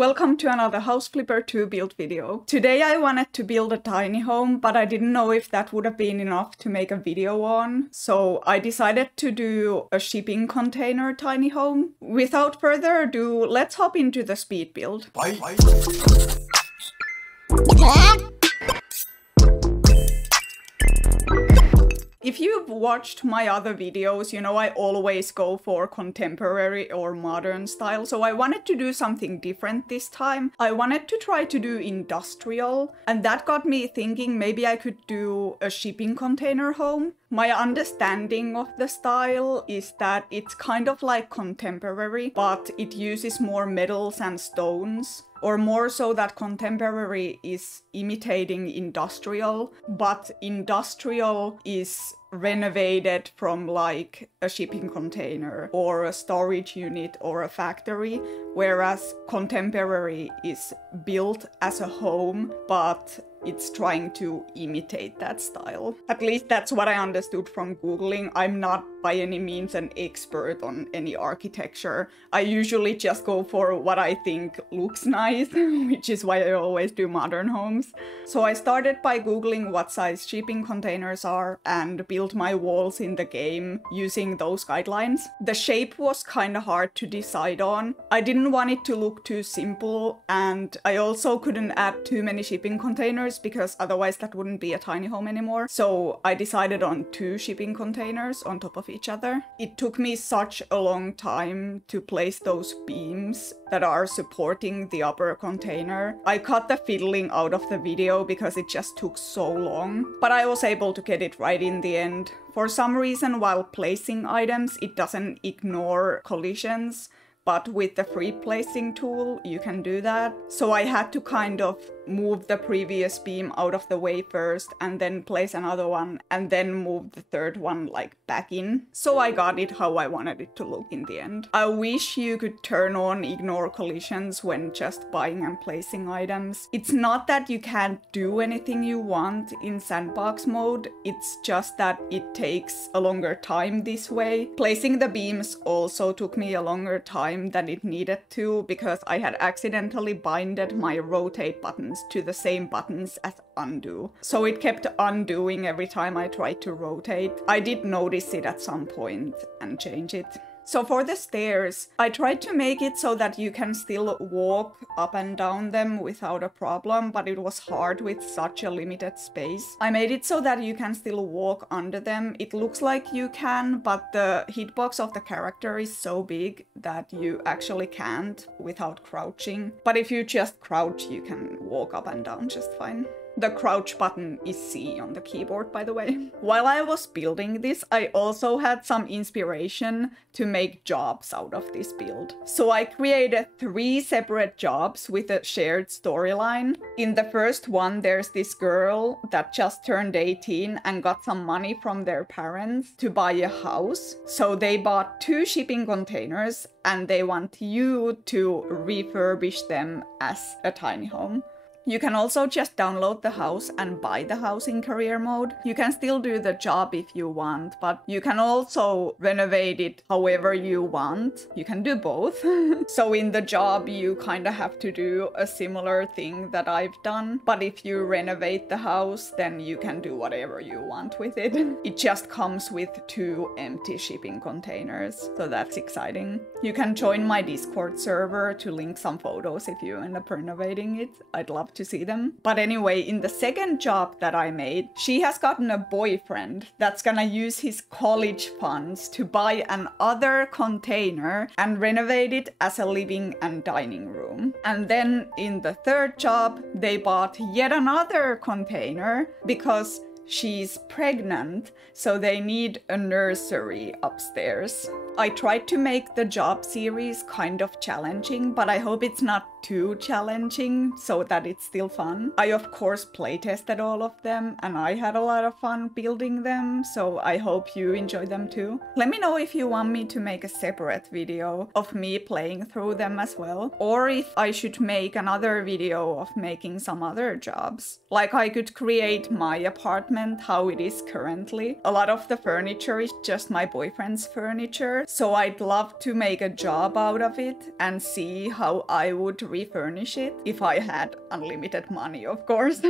Welcome to another House Flipper 2 build video. Today I wanted to build a tiny home, but I didn't know if that would have been enough to make a video on, so I decided to do a shipping container tiny home. Without further ado, let's hop into the speed build. If you've watched my other videos, you know I always go for contemporary or modern style, so I wanted to do something different this time. I wanted to try to do industrial, and that got me thinking maybe I could do a shipping container home. My understanding of the style is that it's kind of like contemporary, but it uses more metals and stones. Or more so that contemporary is imitating industrial, but industrial is renovated from like a shipping container or a storage unit or a factory, whereas contemporary is built as a home, but it's trying to imitate that style. At least that's what I understood from Googling. I'm not by any means an expert on any architecture. I usually just go for what I think looks nice, which is why I always do modern homes. So I started by Googling what size shipping containers are and built my walls in the game using those guidelines. The shape was kind of hard to decide on. I didn't want it to look too simple, and I also couldn't add too many shipping containers because otherwise that wouldn't be a tiny home anymore. So I decided on 2 shipping containers on top of each other. It took me such a long time to place those beams that are supporting the upper container. I cut the fiddling out of the video because it just took so long, but I was able to get it right in the end. For some reason, while placing items, it doesn't ignore collisions, but with the free placing tool, you can do that. So I had to kind of move the previous beam out of the way first and then place another one and then move the third one like back in. So I got it how I wanted it to look in the end. I wish you could turn on ignore collisions when just buying and placing items. It's not that you can't do anything you want in sandbox mode, it's just that it takes a longer time this way. Placing the beams also took me a longer time than it needed to because I had accidentally binded my rotate buttons to the same buttons as undo. So it kept undoing every time I tried to rotate. I did notice it at some point and change it. So for the stairs, I tried to make it so that you can still walk up and down them without a problem, but it was hard with such a limited space. I made it so that you can still walk under them. It looks like you can, but the hitbox of the character is so big that you actually can't without crouching. But if you just crouch, you can walk up and down just fine. The crouch button is C on the keyboard, by the way. While I was building this, I also had some inspiration to make jobs out of this build. So I created 3 separate jobs with a shared storyline. In the first one, there's this girl that just turned 18 and got some money from their parents to buy a house. So they bought 2 shipping containers and they want you to refurbish them as a tiny home. You can also just download the house and buy the house in career mode. You can still do the job if you want, but you can also renovate it however you want. You can do both. So in the job, you kind of have to do a similar thing that I've done. But if you renovate the house, then you can do whatever you want with it. It just comes with 2 empty shipping containers. So that's exciting. You can join my Discord server to link some photos if you end up renovating it. I'd love to see them. But anyway, in the second job that I made, she has gotten a boyfriend that's gonna use his college funds to buy another container and renovate it as a living and dining room. And then in the third job, they bought yet another container because she's pregnant, so they need a nursery upstairs. I tried to make the job series kind of challenging, but I hope it's not too challenging so that it's still fun. I of course playtested all of them and I had a lot of fun building them, so I hope you enjoy them too. Let me know if you want me to make a separate video of me playing through them as well, or if I should make another video of making some other jobs. Like I could create my apartment how it is currently. A lot of the furniture is just my boyfriend's furniture, So I'd love to make a job out of it and see how I would refurnish it if I had unlimited money, of course.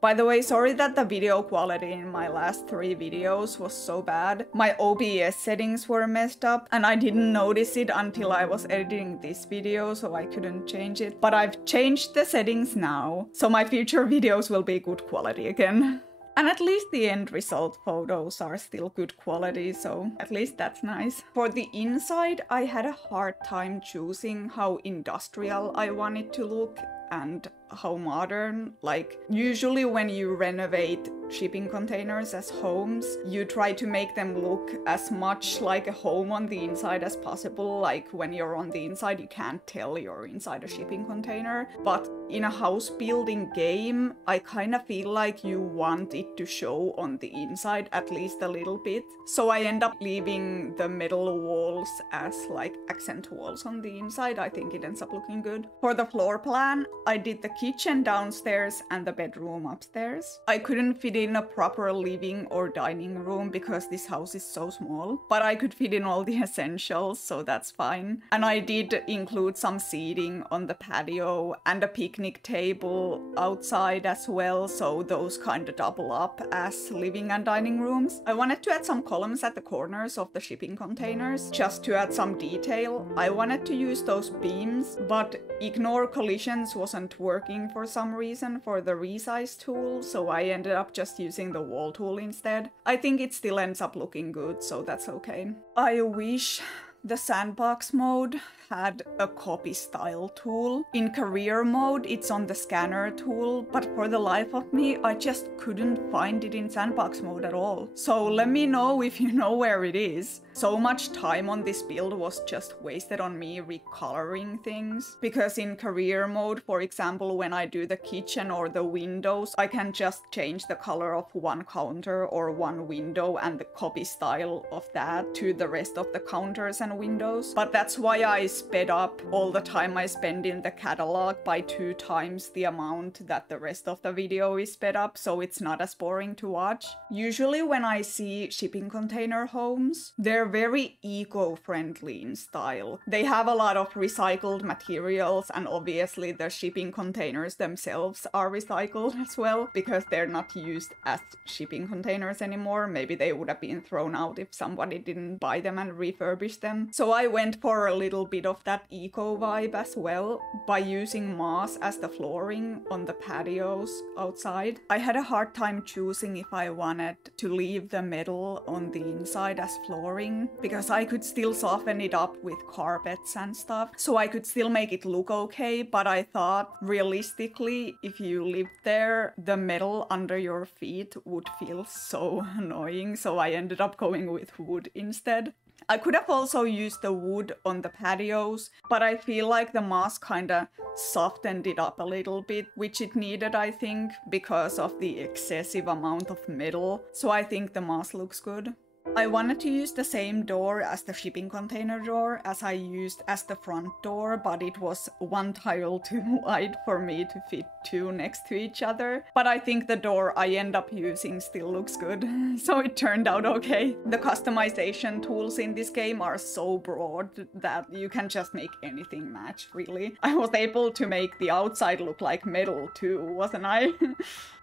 By the way, sorry that the video quality in my last 3 videos was so bad. My OBS settings were messed up and I didn't notice it until I was editing this video, so I couldn't change it. But I've changed the settings now, so my future videos will be good quality again. And at least the end result photos are still good quality, so at least that's nice. For the inside, I had a hard time choosing how industrial I want it to look and how modern. Like, usually when you renovate shipping containers as homes, you try to make them look as much like a home on the inside as possible. Like, when you're on the inside, you can't tell you're inside a shipping container. But in a house building game, I kind of feel like you want it to show on the inside at least a little bit. So I end up leaving the metal walls as like accent walls on the inside. I think it ends up looking good. For the floor plan, I did the kitchen downstairs and the bedroom upstairs. I couldn't fit in a proper living or dining room because this house is so small, but I could fit in all the essentials, so that's fine. And I did include some seating on the patio and a picnic table outside as well, so those kind of double up as living and dining rooms. I wanted to add some columns at the corners of the shipping containers just to add some detail. I wanted to use those beams, but ignore collisions wasn't working for some reason for the resize tool, so I ended up just using the wall tool instead. I think it still ends up looking good, so that's okay. I wish the sandbox mode had a copy style tool. In career mode, it's on the scanner tool, but for the life of me, I just couldn't find it in sandbox mode at all. So let me know if you know where it is. So much time on this build was just wasted on me recoloring things. Because in career mode, for example, when I do the kitchen or the windows, I can just change the color of one counter or one window and the copy style of that to the rest of the counters and windows. But that's why I sped up all the time I spend in the catalog by 2 times the amount that the rest of the video is sped up, so it's not as boring to watch. Usually when I see shipping container homes, they're very eco-friendly in style. They have a lot of recycled materials, and obviously the shipping containers themselves are recycled as well, because they're not used as shipping containers anymore. Maybe they would have been thrown out if somebody didn't buy them and refurbish them. So I went for a little bit of that eco vibe as well by using moss as the flooring on the patios outside. I had a hard time choosing if I wanted to leave the metal on the inside as flooring, because I could still soften it up with carpets and stuff, so I could still make it look okay, but I thought realistically, if you lived there, the metal under your feet would feel so annoying, so I ended up going with wood instead. I could have also used the wood on the patios, but I feel like the moss kinda softened it up a little bit, which it needed, I think, because of the excessive amount of metal, so I think the moss looks good. I wanted to use the same door as the shipping container door as I used as the front door, but it was 1 tile too wide for me to fit 2 next to each other. But I think the door I end up using still looks good, so it turned out okay. The customization tools in this game are so broad that you can just make anything match, really. I was able to make the outside look like metal too, wasn't I?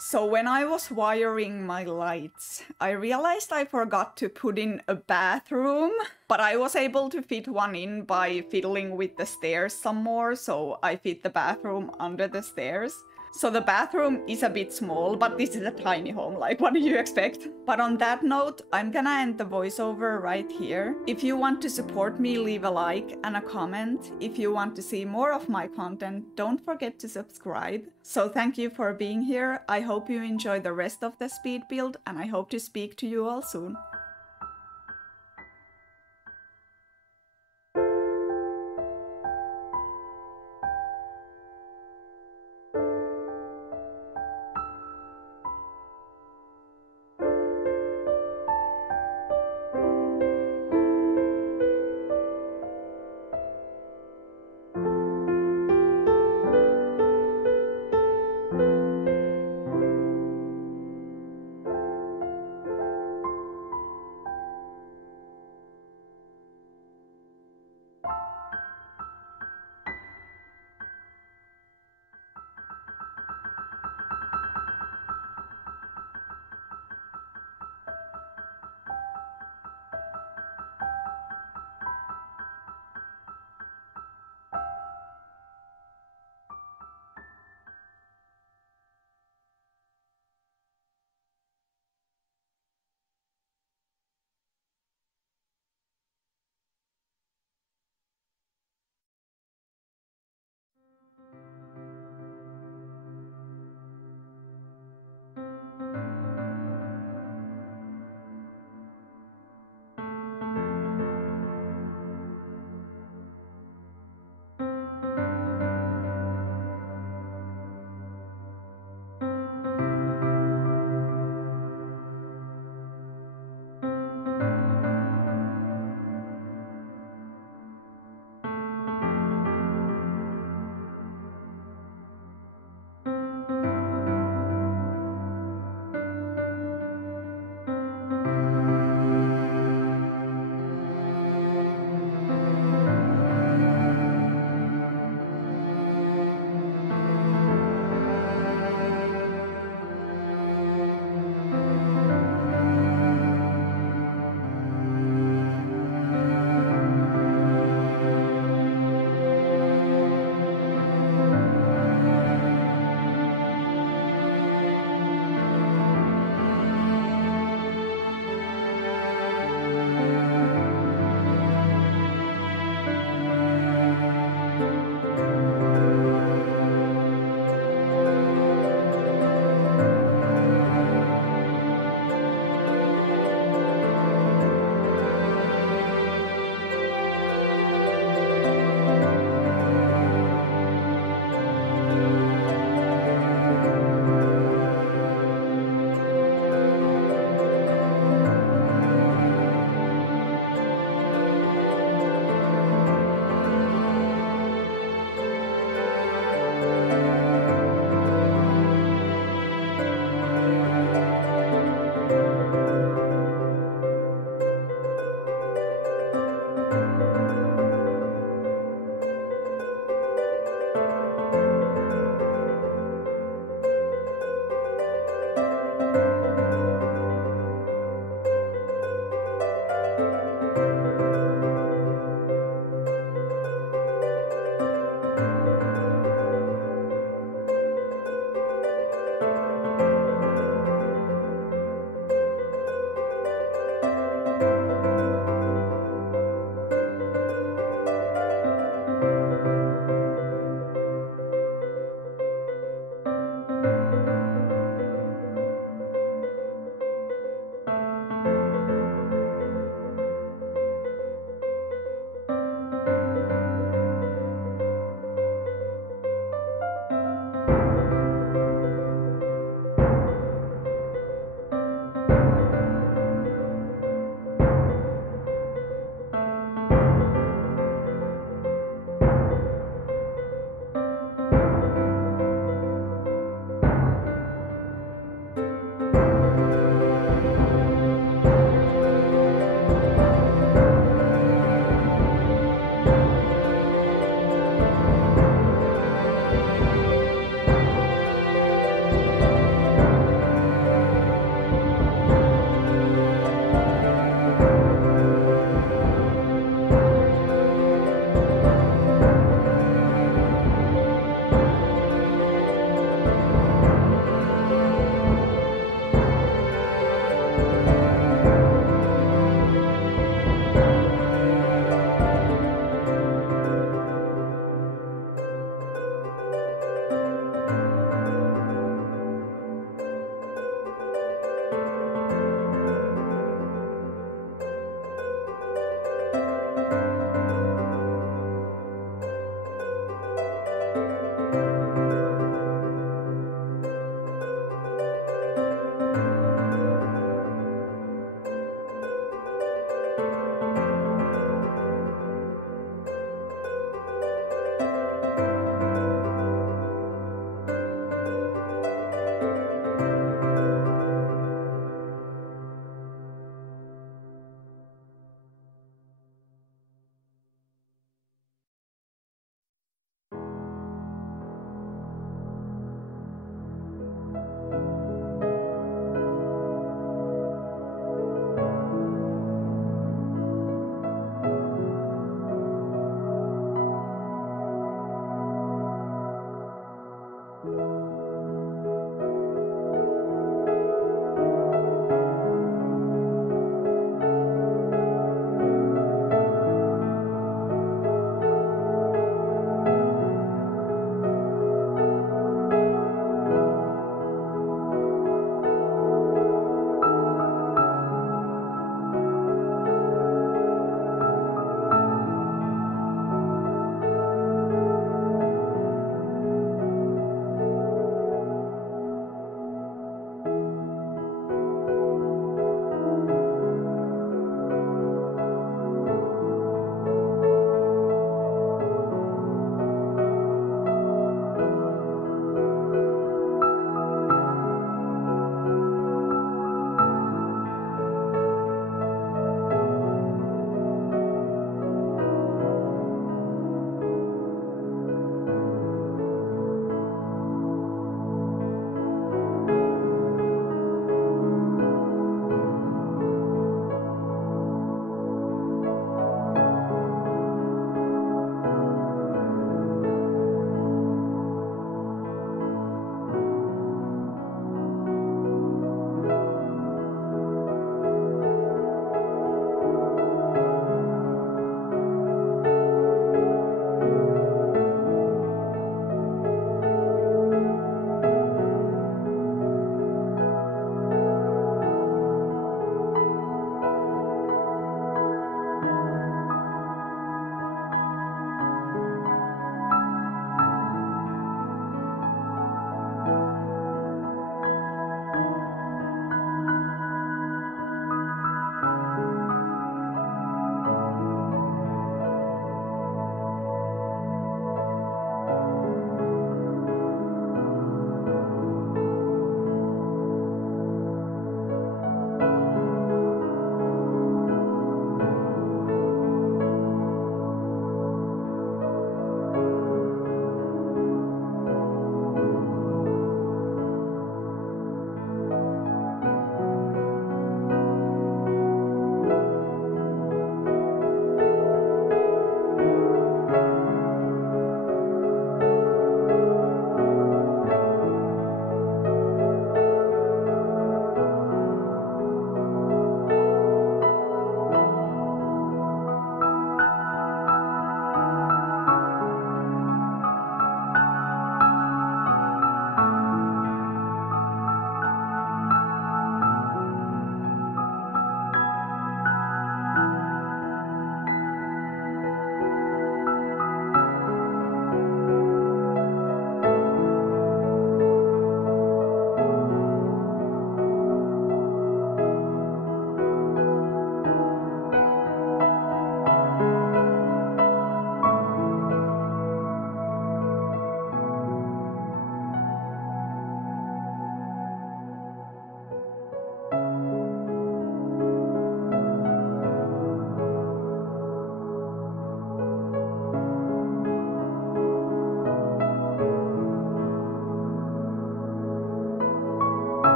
So when I was wiring my lights, I realized I forgot to put in a bathroom, but I was able to fit one in by fiddling with the stairs some more, so I fit the bathroom under the stairs. So the bathroom is a bit small, but this is a tiny home, like what do you expect? But on that note, I'm gonna end the voiceover right here. If you want to support me, leave a like and a comment. If you want to see more of my content, don't forget to subscribe. So thank you for being here. I hope you enjoy the rest of the speed build, and I hope to speak to you all soon.